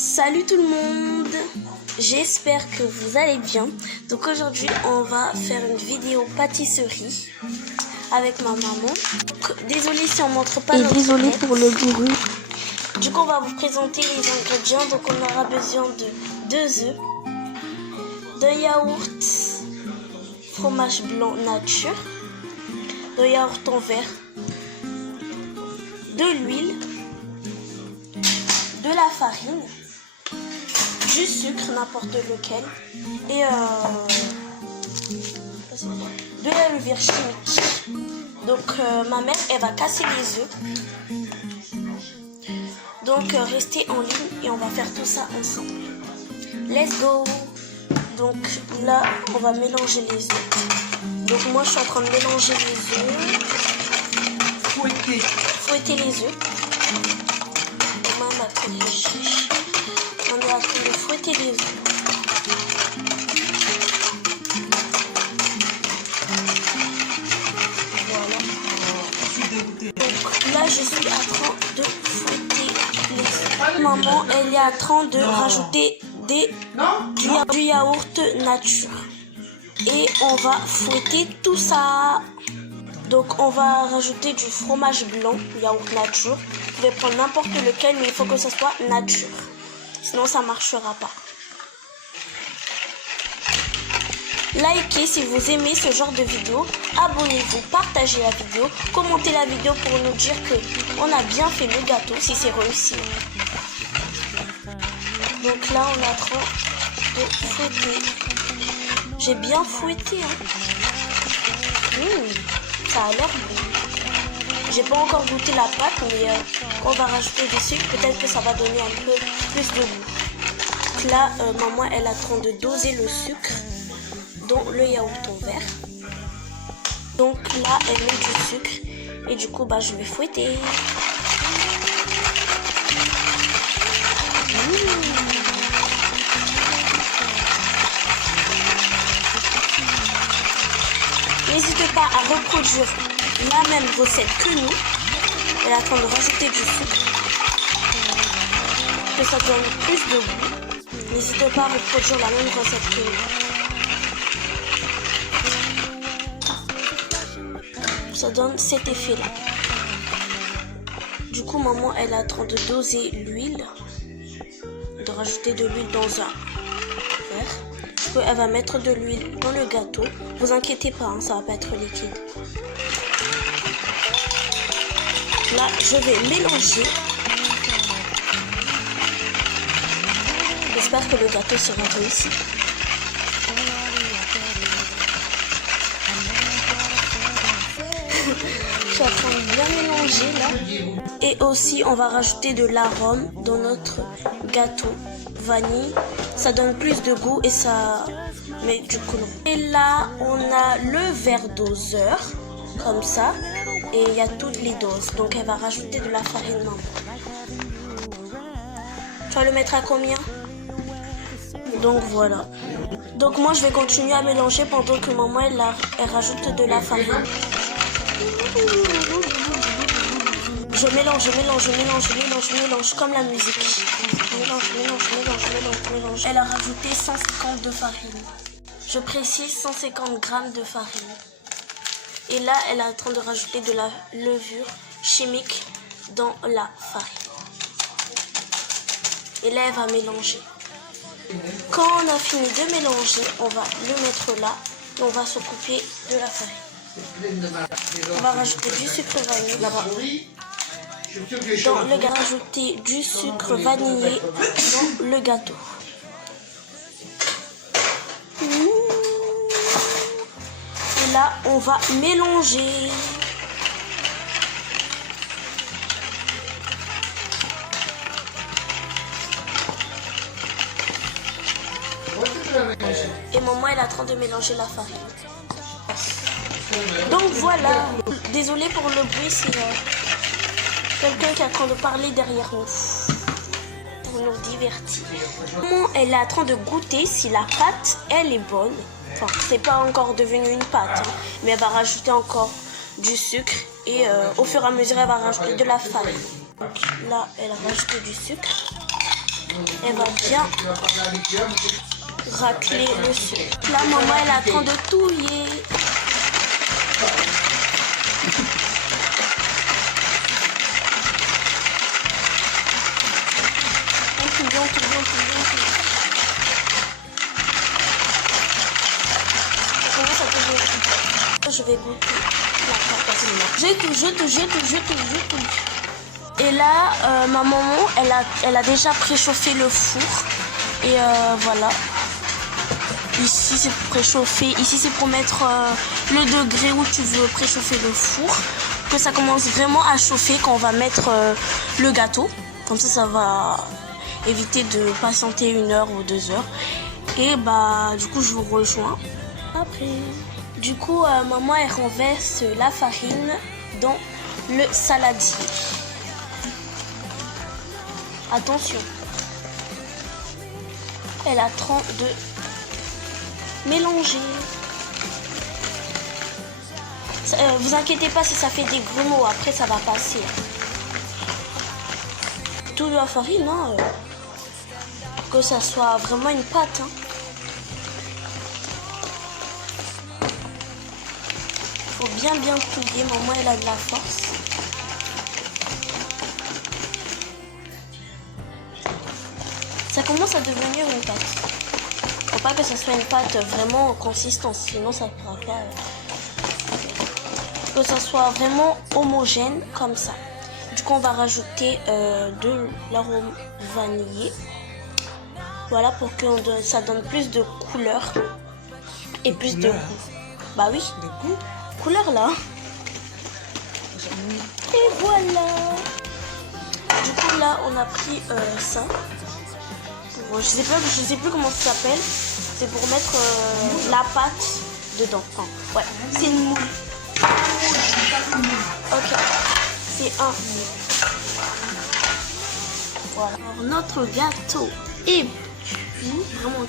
Salut tout le monde, j'espère que vous allez bien. Donc aujourd'hui on va faire une vidéo pâtisserie avec ma maman. Désolée si on montre pas notre désolée tête. pour le bruit. Du coup on va vous présenter les ingrédients. Donc on aura besoin de 2 œufs, d'un yaourt, fromage blanc nature, d'un yaourt en verre, de l'huile, de la farine, du sucre, n'importe lequel, et de la levure chimique. Donc ma mère, elle va casser les œufs. Donc restez en ligne et on va faire tout ça ensemble. Let's go! Donc là, on va mélanger les œufs. Donc moi, je suis en train de mélanger les œufs. Fouetter les œufs. Maman m'a corrigé. On est en train de fouetter les œufs. Voilà. Donc là, je suis en train de fouetter les œufs. Maman, elle est en train de rajouter du yaourt nature. Et on va fouetter tout ça. Donc on va rajouter du fromage blanc, yaourt nature. Vous pouvez prendre n'importe lequel, mais il faut que ça soit nature. Sinon ça ne marchera pas. Likez si vous aimez ce genre de vidéo. Abonnez-vous, partagez la vidéo, commentez la vidéo pour nous dire que on a bien fait le gâteau, si c'est réussi. Donc là on est en train de fouetter. J'ai bien fouetté. Ça a l'air bon. J'ai pas encore goûté la pâte, mais quand on va rajouter du sucre, peut-être que ça va donner un peu plus de goût. Donc là, maman, elle est en train de doser le sucre dans le yaourt en verre. Donc là, elle met du sucre. Et du coup, je vais fouetter. N'hésitez pas à reproduire la même recette que nous. Elle est en train de rajouter du sucre. Que ça donne plus de goût. N'hésitez pas à reproduire la même recette que nous. Ça donne cet effet-là. Du coup, maman, elle est en train de doser l'huile. De rajouter de l'huile dans un verre. Elle va mettre de l'huile dans le gâteau. Vous inquiétez pas, ça va pas être liquide. Là, je vais mélanger. J'espère que le gâteau sera réussi. Je suis en train de bien mélanger là. Et aussi, on va rajouter de l'arôme dans notre gâteau. Vanille, ça donne plus de goût et ça met du coup non. Et là on a le verre doseur comme ça et il y a toutes les doses, donc elle va rajouter de la farine maman. Tu vas le mettre à combien? Donc voilà. Donc moi je vais continuer à mélanger pendant que maman elle rajoute de la farine. Je mélange comme la musique. Mélange. Elle a rajouté 150 de farine. Je précise 150 grammes de farine. Et là, elle est en train de rajouter de la levure chimique dans la farine. Et là, elle va mélanger. Quand on a fini de mélanger, on va le mettre là. Et on va s'occuper de la farine. On va rajouter du sucre vanillé. Dans le gâteau, rajouter du sucre vanillé dans le gâteau. Et là, on va mélanger. Et maman, elle est en train de mélanger la farine. Donc voilà. Désolée pour le bruit, c'est quelqu'un qui est en train de parler derrière nous pour nous divertir. Maman, elle est en train de goûter si la pâte, elle est bonne. Enfin, c'est pas encore devenu une pâte, mais elle va rajouter encore du sucre et au fur et à mesure, elle va rajouter de la farine. Donc là, elle a rajouté du sucre. Elle va bien racler le sucre. Là, maman, elle est en train de touiller. On touille. Ça commence à touiller. Je vais goûter. Je touille. Et là, ma maman, elle a déjà préchauffé le four. Et voilà. Ici, c'est pour préchauffer. Ici, c'est pour mettre le degré où tu veux préchauffer le four. Que ça commence vraiment à chauffer quand on va mettre le gâteau. Comme ça va éviter de patienter 1 heure ou 2 heures. Et bah, du coup, je vous rejoins après. Du coup, maman, elle renverse la farine dans le saladier. Attention. Elle attend de mélanger. Vous inquiétez pas si ça fait des grumeaux, après ça va passer. Tout de la farine, hein, pour que ça soit vraiment une pâte. Hein. Faut bien touiller, maman elle a de la force. Ça commence à devenir une pâte. Faut pas que ça soit une pâte vraiment consistante, sinon ça ne pourra pas. Que ça soit vraiment homogène comme ça. Du coup, on va rajouter de l'arôme vanillé. Voilà, pour que ça donne plus de couleur et plus de goût. Bah oui. De goût. Couleur là. Et voilà. Du coup, là, on a pris ça. Je sais plus comment ça s'appelle. C'est pour mettre la pâte dedans. Enfin, ouais, c'est une moule. Ok, c'est un moule. Voilà. Alors, notre gâteau est vraiment